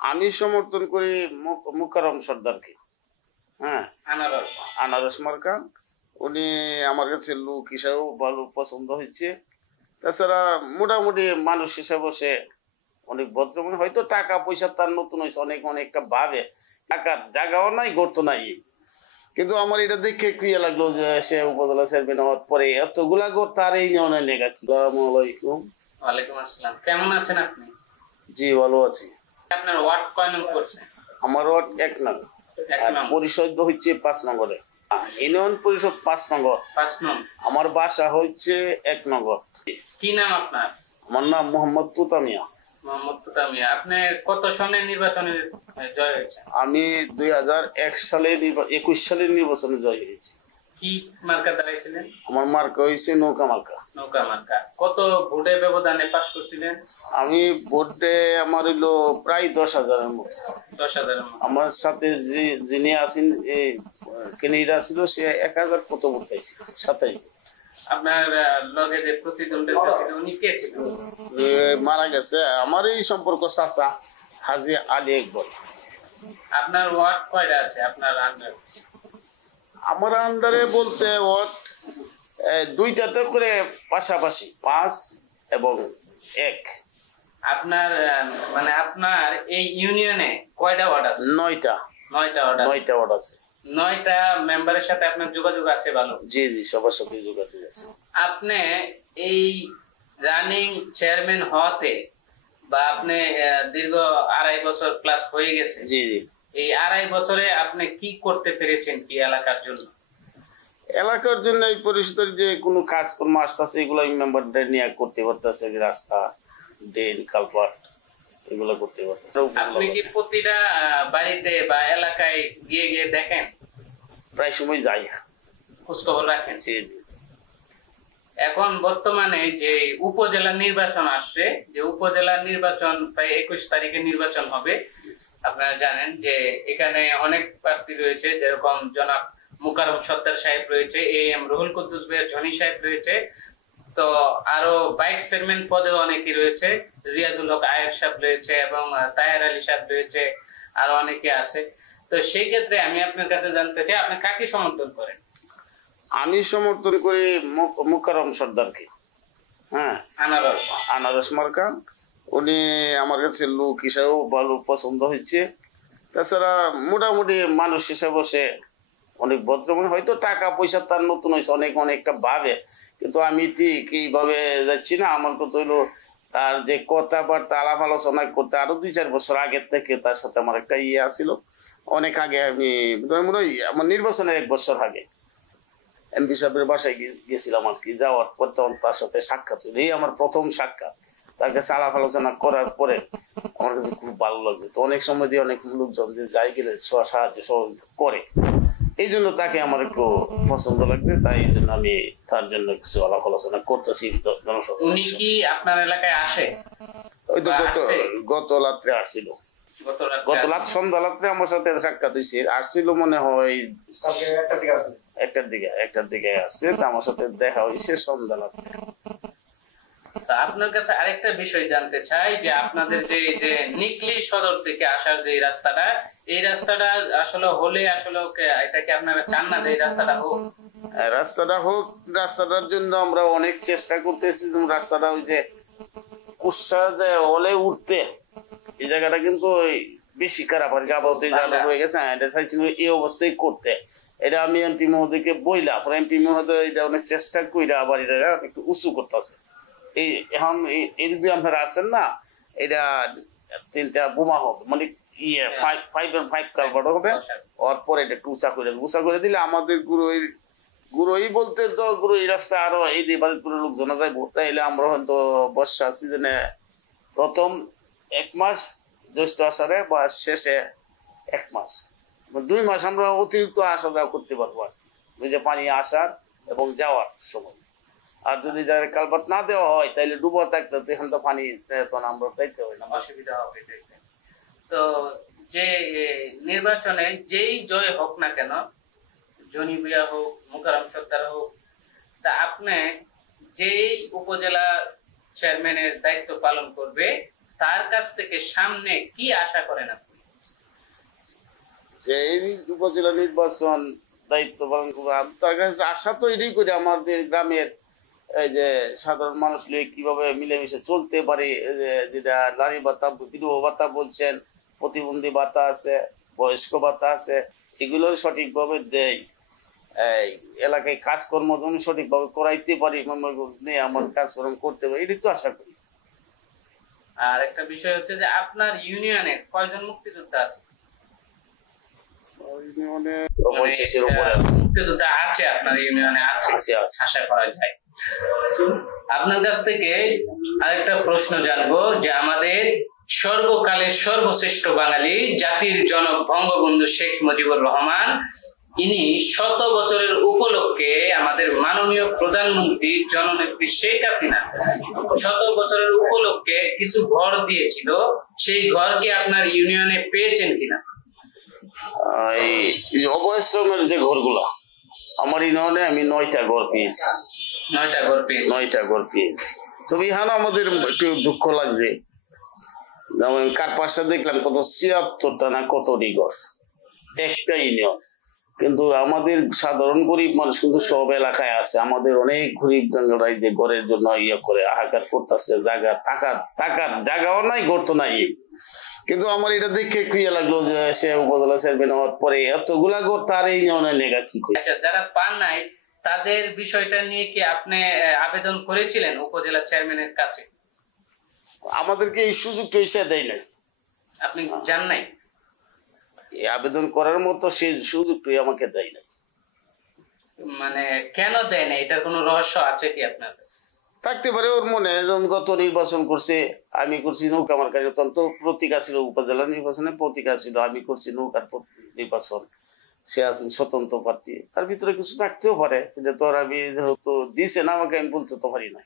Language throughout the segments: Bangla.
আমি সমর্থন করি মুকাররম সর্দারকে। হ্যাঁ, আনারস আনারস মার্কা। উনি আমার কাছে লোক হিসাবেও ভালো পছন্দ হয়েছে। তাছাড়া মোটামুটি মানুষ হিসাবে সে অনেক ভদ্র, মানে হয়তো টাকা পয়সা তার নতুন হয়েছে, অনেকটা ভাবে টাকার জায়গাও নাই, গর্ত নাই, কিন্তু আমার এটা দেখে ক্রিয়া লাগলো যে সে উপজেলা চেয়ারম্যান হওয়ার পরে এতগুলা গর তার এই নিয়নের লেখা। আসসালামু আলাইকুম। ওয়ালাইকুম আসসালাম। কেমন আছেন আপনি? জি, ভালো আছি। আপনার ওয়ার্ড কয় নং করছে? আমার ওয়ার্ড 1 নং, আর পরিষদ হচ্ছে 5 নম্বরে। ইউনিয়ন পরিষদ 5 নম্বর। 5 নং। আমার বাসা হচ্ছে 1 নম্বর। কি নাম আপনার? আমার নাম মোহাম্মদ তুতামিয়া। মোহাম্মদ তুতামিয়া। আপনি কত সনে নির্বাচনে জয় হয়েছেন? আমি 2001 সালে 21 সালের নির্বাচনে জয় হয়েছি। কি মার্কা দাঁড়াইছিলেন? আমার মার্কা হয়েছে নৌকা মার্কা। নৌকা মার্কা। কত ভোটে ব্যবধানে পাস করছিলেন? আমি ভোটে আমার হইলো প্রায় 10,000-এর মতো। 10,000-এর মতো। আমার সাথে যিনি আছেন ক্যান্ডিডেট ছিল, সে 1000 কত ভোট পাইছিল, 27। আপনার লগে যে প্রতিদ্বন্দ্বিতা ছিল উনি কে ছিল? মারা গেছে। আমার এই সম্পর্ক চাচা হাজী আলী ইকবাল। আপনার ওয়ার্ড কয়টা আছে আপনার আন্ডারে? আমার আন্ডারে বলতে ওয়ার্ড 2টাতে করে পাশাপাশি 5 এবং 1। আপনার মানে আপনার এই ইউনিয়নে কয়টা ওয়ার্ড আছে? 9টা। 9টা ওয়ার্ড। 9টা ওয়ার্ড আছে। 9টা মেম্বারের সাথে আপনার যোগাযোগ আছে? ভালো। জি জি, সবার সাথে যোগাযোগ আছে। আপনি এই রানিং চেয়ারম্যান হতে বা আপনি দীর্ঘ 2.5 বছর প্লাস হয়ে গেছে। জি জি। এই 2.5 বছরে আপনি কি করতে পেরেছেন কি এলাকার জন্য? এলাকার জন্য এই পরিষদের যে কোনো কাজকর্ম আসতেছে, এগুলো আমি মেম্বারদের নিয়ে করতে পারতেছে। রাস্তা, ড্রেন, কালভার্ট, এগুলো করতে পারতেছে। আপনি কি প্রতিটা বাড়িতে বা এলাকায় গিয়ে গিয়ে দেখেন? প্রায় সময় যাই, খোঁজখবর রাখেন? জি জি। এখন বর্তমানে যে উপজেলা নির্বাচন আসছে, যে উপজেলা নির্বাচন প্রায় 21 তারিখে নির্বাচন হবে। আপনারা জানেন যে এখানে অনেক প্রার্থী রয়েছে, যেরকম জনাব মুকাররম সর্দার সাহেব রয়েছে, AM রুহুল কুদ্দুস ভাই ঝনি সাহেব রয়েছে, তো আরো ভাইস চেয়ারম্যান পদেও অনেকে রয়েছে, রিয়াজুল হক আয়ের সাহেব রয়েছে এবং তাহের আলী সাহেব রয়েছে, আরো অনেকে আছে। তো সেই ক্ষেত্রে আমি আপনার কাছে জানতে চাই আপনি কাকে সমর্থন করেন? আমি সমর্থন করি মুকাররম সর্দারকে। হ্যাঁ, আনারস। আনারস মার্কা। উনি আমার কাছে লোক হিসাবেও ভালো পছন্দ হয়েছে। তাছাড়া মোটামুটি মানুষ হিসাবে সে অনেক ভদ্র, মানে হয়তো টাকা পয়সা তার নতুন হয়েছে, অনেকটা ভাবে, কিন্তু আমি ঠিক এইভাবে যাচ্ছি না। আমার কথা হইলো তার যে কথাবার্তা আলাপ আলোচনা করতে আরো 2-4 বছর আগের থেকে তার সাথে আমার একটা ইয়ে আসছিল। অনেক আগে আমি মনে হয় আমার নির্বাচনের 1 বছর আগে MP সাহেবের বাসায় গেছিলাম আর কি। যাওয়ার পর তখন তার সাথে সাক্ষাৎ হলো, এই আমার প্রথম সাক্ষাৎ। তার কাছে আলাপ আলোচনা করার পরে আমার কাছে খুব ভালো লাগবে। তো অনেক সময় দিয়ে অনেক লোকজন যে যাই গেলে সাহায্য সহযোগিতা করে, এই জন্য তাকে আমার একটু পছন্দ লাগবে। তাই জন্য আমি তার জন্য কিছু আলাপ আলোচনা করতেছি জনসভা। উনি কি আপনার এলাকায় আসে? ওই তো গত রাত্রে আসছিল। গত রাত সন্ধ্যা রাত্রে আমার সাথে সাক্ষাৎ হয়েছে। আসছিল মনে হয় 1টার দিকে আসছে। আমার সাথে দেখা হয়েছে সন্ধ্যা রাত্রে। আপনার কাছে আরেকটা বিষয় জানতে চাই যে আপনাদের যে নিকলি সদর থেকে আসার যে রাস্তাটা, এই রাস্তাটা আসলে হলে আসলে এটাকে আপনারা চান না যে এই রাস্তাটা হোক? রাস্তাটার জন্য আমরা অনেক চেষ্টা করতেছি। রাস্তাটা ওই যে কুসা যে হলে উঠতে, এই জায়গাটা কিন্তু বেশি খারাপ আর কি, আপাতত হয়ে গেছে। এটা চাইছিল এই অবস্থায় করতে। এটা আমি MP মহোদয়কে বইলা, MP মহোদয় এটা অনেক চেষ্টা কইরা আবার এটা একটু উঁচু করতেছে। এই এখন এই যদি আপনারা আসছেন না, এটা 3টা বোমা হবে, মানে 5 কালভার্ট হবে। ওর পরে এটা একটু উঁচা করে দিলে আমাদের গুরুই বলতে তো গুরুই রাস্তা আরো এই বাজিতপুরের লোকজন যায় ভর্তা এলে আমরা হয়তো বর্ষা সিজনে প্রথম 1 মাস জ্যৈষ্ঠ আষাঢ়ে বা শেষে 1 মাস, 2 মাস আমরা অতিরিক্ত আসা যাওয়া করতে পারবো আর ওই যে পানি আসার এবং যাওয়ার সময়। আর যদি যারা কালভার্ট না দেওয়া হয় তাহলে ডুবো থাকতে, তখন তো পানি আমরা যাইতে হয় না, অসুবিধা হবে। তো যে নির্বাচনে যেই জয় হোক না কেন, জনি ভুঁইয়া হোক, মুকাররম সর্দার হোক, তা আপনি যেই উপজেলা চেয়ারম্যানের দায়িত্ব পালন করবে তার কাছ থেকে সামনে কি আশা করেন আপনি? যে এই উপজেলা নির্বাচন দায়িত্ব পালন করবো, তার কাছে আশা তো এটাই করি আমাদের গ্রামের এই যে সাধারণ মানুষ নিয়ে কিভাবে মিলেমিশে চলতে পারে, যেটা নারী ভাতা, বিধবা ভাতা বলছেন, প্রতিবন্ধী ভাতা আছে, বয়স্ক ভাতা আছে, এগুলো সঠিকভাবে দেয়। এই এলাকায় কাজকর্ম যেন সঠিকভাবে করাইতে পারি, নিয়ে আমার কাজকর্ম করতে পারি, এটাই তো আশা করি। আর একটা বিষয় হচ্ছে যে আপনার ইউনিয়নে কয়জন মুক্তিযোদ্ধা আছে? মুক্তিযোদ্ধা আছে আপনার ইউনিয়নে? আছে, আশা করা যায়। আপনার কাছ থেকে আরেকটা প্রশ্ন জানবো যে আমাদের সর্বকালের সর্বশ্রেষ্ঠ বাঙালি, জাতির জনক বঙ্গবন্ধু শেখ মুজিবুর রহমান, ইনি 100 বছরের উপলক্ষে আমাদের মাননীয় প্রধানমন্ত্রী জননেত্রী শেখ হাসিনা 100 বছরের উপলক্ষে কিছু ঘর দিয়েছিল, সেই ঘর কি আপনার ইউনিয়নে পেয়েছেন কিনা? এই অবশ্রমের যে ঘরগুলা আমার ইউনিয়নে আমি 9টা ঘর পেয়েছি। 9টা ঘর পেয়েছি। তবে এখানে আমাদের একটু দুঃখ লাগছে, যেমন কারপাশে দেখলাম কত 76টা না কতটি ঘর, একটা ইউনিয়ন, কিন্তু আমাদের সাধারণ গরিব মানুষ কিন্তু সব এলাকায় আছে। আমাদের অনেক গরিব জনরাই যে ঘরের জন্য ইয়ে করে হাহাকার করতেছে, জায়গা থাকার জায়গাও নাই, ঘর তো নাই। কিন্তু আমার এটা দেখে একটু ইয়ে লাগলো যে সে উপজেলা চেয়ারম্যান হওয়ার পরে এতগুলা ঘর তার এই ইউনিয়নে লেগা কি করে। আচ্ছা, যারা পান নাই তাদের বিষয়টা নিয়ে কি আপনি আবেদন করেছিলেন উপজেলা চেয়ারম্যানের কাছে? আমাদেরকে এই সুযোগটা এসে দেয় নাই। আপনি জান নাই? এই আবেদন করার মতো সেই সুযোগটাই আমাকে দেয় নাই। মানে কেন দেয় না, এটার কোনো রহস্য আছে কি আপনার? থাকতে পারে ওর মনে, যখন গত নির্বাচন করছে, আমি করছি নৌকা, আমার কাছে তখন তো প্রতীকা ছিল, উপজেলা নির্বাচনে প্রতীকা ছিল, আমি করছি নৌকার নির্বাচন, সে আছেন স্বতন্ত্র প্রার্থী, তার ভিতরে কিছু থাকতেও পারে, কিন্তু তোর আমি যেহেতু দিছে না আমাকে, আমি বলতে তো পারি না।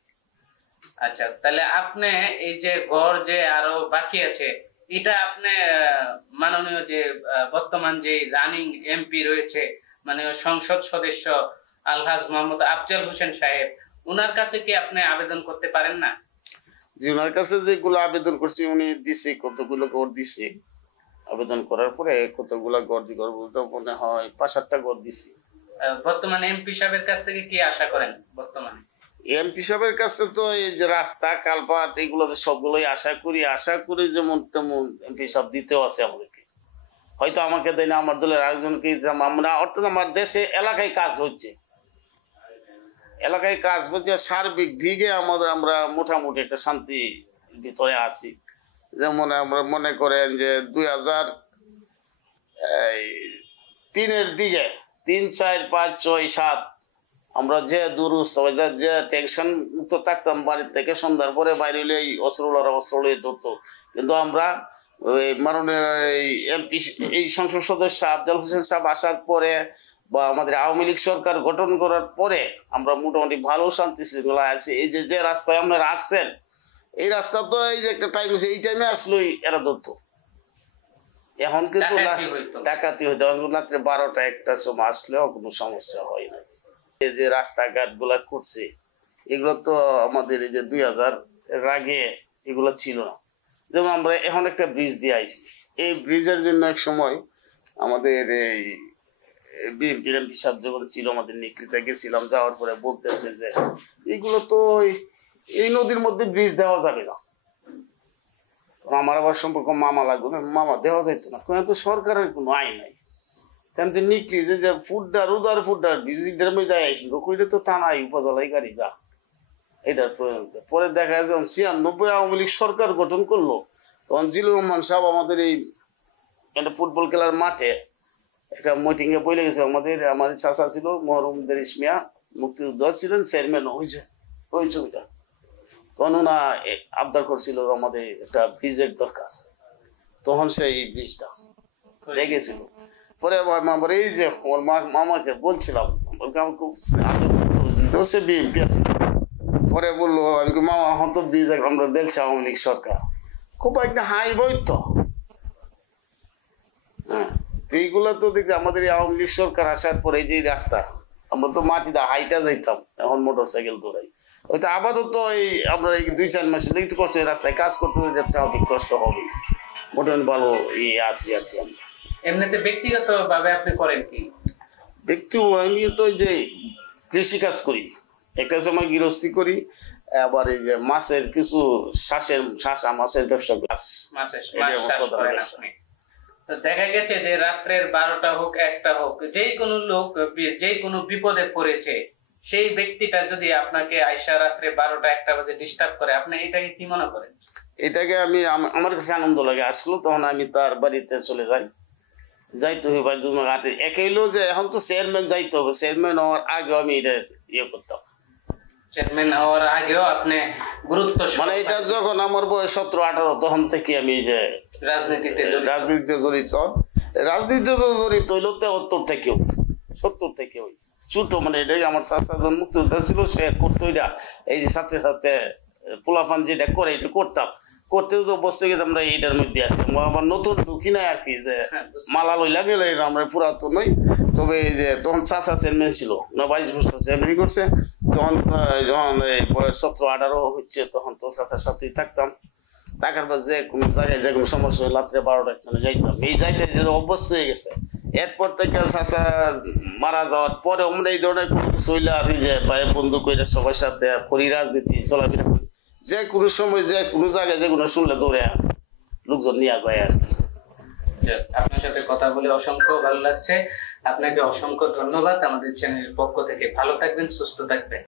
আচ্ছা, তাহলে আপনি এই যে গড় যে আরো বাকি আছে, এটা আপনি মাননীয় যে বর্তমান যে রানিং এমপি রয়েছে, মানে সংসদ সদস্য আলহাজ মোহাম্মদ আফজাল হোসেন সাহেব, উনার কাছে কি আপনি আবেদন করতে পারেন না? জি, ওনার কাছে যেগুলো আবেদন করছি উনি দিছে, কতগুলো গড় দিছে। আবেদন করার পরে কতগুলা গড় বলতে মনে হয় 5-8টা গড় দিছি। বর্তমানে এমপি সাহেবের কাছ থেকে কি আশা করেন বর্তমানে? এমপি সাহেবের কাছে তো এই যে রাস্তা কালপাট এগুলো সবগুলোই আশা করি যেমন তেমন এমপি সাহেব দিতেও আছে আমাদেরকে। হয়তো আমাকে দেয় না, আমার দলের আরেকজনকে আমরা, অর্থাৎ আমার দেশে এলাকায় কাজ হচ্ছে, সার্বিক দিকে আমরা মোটামুটি একটা শান্তি ভিতরে আছি। যেমন আমরা মনে করেন যে 2003-এর দিকে 3, 4, 5, 6, 7 আমরা যে দুরুস্ত যে টেনশন মুক্ত থাকতাম, বাড়ির থেকে সন্ধ্যার পরে বাইরে হলে অস্ত্র লয়ে ধরতো। কিন্তু আমরা মাননীয় এমপি এই সংসদ সদস্য আফজাল হোসেন সাহেব আসার পরে বা আমাদের আওয়ামী লীগ সরকার গঠন করার পরে আমরা মোটামুটি ভালো শান্তি শৃঙ্খলা আছে। এই যে রাস্তায় আপনারা আসছেন, এই রাস্তা তো এই যে একটা টাইম আছে, এই টাইমে আসলোই এরা ধরতো। এখন কিন্তু ডাকাতি হইতো, রাত্রে 12টা 1টার সময় আসলেও কোনো সমস্যা হয় না। এই যে রাস্তাঘাট গুলা করছে, এগুলো তো আমাদের এই যে 2000-এর আগে এগুলো ছিল না। যেমন আমরা এখন একটা ব্রিজ দিয়ে আইছি, এই ব্রিজের জন্য এক সময় আমাদের এই বিএনপি এমপি সাহেব যখন ছিল, আমাদের নেতৃত্বে গেছিলাম, যাওয়ার পরে বলতেছে যে এগুলো তো এই নদীর মধ্যে ব্রিজ দেওয়া যাবে না। আমার আবার সম্পর্ক মামা লাগবে, মামা দেওয়া যাইতো না, তো সরকারের কোনো আইন নাই। তেমনি নিকলি যে ফুটডার উদার ফুটডার ভিজিটার মধ্যে আইসি কইটা তো তা নাই, উপজেলায় গাড়ি যা এটার প্রয়োজন। পরে দেখা যায় যখন 96 আওয়ামী লীগ সরকার গঠন করলো, তখন জিলুর রহমান সাহেব আমাদের এই ফুটবল খেলার মাঠে একটা মিটিং এ বলে গেছে। আমার চাচা ছিল মহরম দেরিস মিয়া, মুক্তিযুদ্ধ ছিলেন, চেয়ারম্যান হয়েছে ওই ছবিটা। তখন ওনা আবদার করছিল আমাদের একটা ব্রিজের দরকার, তখন সেই ব্রিজটা দেখেছিল। পরে আমার এই যে আমার মামাকে বলছিলাম, আমার খুব আদর করতো, সে বিএনপি আছে। পরে বললো, আমি মামা এখন তো ব্রিজ আমরা দেখছি আওয়ামী লীগ সরকার, খুব একটা হাই বইত। হ্যাঁ, এইগুলা তো দেখছি আমাদের আওয়ামী লীগ সরকার আসার পরে এই যে রাস্তা, আমরা তো মাটিতে হাইটা যাইতাম, এখন মোটর সাইকেল দৌড়াই। হয়তো আপাতত এই আমরা এই 2-4 মাসে একটু কষ্ট, রাস্তায় কাজ করতে যাচ্ছে, স্বাভাবিক কষ্ট হবে, মোটামুটি ভালো আছি আর কি। আমরা এমনিতে ব্যক্তিগত ভাবে আপনি করেন কি? ব্যক্তি আমি তো ওই যে কৃষি কাজ করি, একটা সময় গৃহস্থী করি, আবার এই যে মাছের কিছু শাঁসা মাছের ব্যবসা করি। মাছ চাষ করেন আপনি। তো দেখা গেছে যে রাত্রের 12টা হোক 1টা হোক, যে কোনো লোক যে কোনো বিপদে পড়েছে, সেই ব্যক্তিটা যদি আপনাকে আইসা রাত্রে 12টা 1টা বাজে ডিস্টার্ব করে, আপনি এটাকে কি মনে করেন? এটাকে আমার কাছে আনন্দ লাগে। আসলো তখন আমি তার বাড়িতে চলে যাই, যাইতে হবে ভাই 2 মাস আগে। একই হলো যে এখন তো চেয়ারম্যান যাইতে হবে, চেয়ারম্যান হওয়ার আগে আমি এটা করতাম। চেয়ারম্যান হওয়ার আগেও আপনি গুরুত্ব, মানে এটা যখন আমার বয়স 17-18 তখন থেকে আমি যে রাজনীতিতে জড়িত। রাজনীতিতে জড়িত হইলো 73 থেকেও ছোট, মানে এটাকে আমার চাচা যখন মুক্তিযোদ্ধা ছিল সে করতো এটা, এই যে সাথে সাথে পোলাপান যেটা করে এটা করতে তো বসতে গেছে। আমরা এইটার মধ্যে আছি, আমার নতুন ঢুকি নাই আর কি, যে মালা লইলা গেলে আমরা পুরাতন নই। তবে এই যে তখন চাচা চেয়ারম্যান ছিল না, 22 বছর চেয়ারম্যান করছে, তখন যখন বয়স 17-18 হচ্ছে তখন তো চাচার সাথেই থাকতাম। থাকার পর যে কোনো জায়গায় যে কোনো সমস্যা হলে রাত্রে 12টা যাইতাম। এই যাইতে অভ্যস্ত হয়ে গেছে। এরপর থেকে চাচা মারা যাওয়ার পরে আমরা এই ধরনের কোনো কিছু হইলে আর যে ভাই বন্ধু করে সবার সাথে করি, রাজনীতি চলাফেরা করি, যে কোনো সময় যে কোনো জায়গায় যে কোনো শুনলে দৌড়ে লোকজন নিয়ে যায় আর কি। আপনার সাথে কথা বলে অসংখ্য ভালো লাগছে। আপনাকে অসংখ্য ধন্যবাদ আমাদের চ্যানেলের পক্ষ থেকে। ভালো থাকবেন, সুস্থ থাকবেন।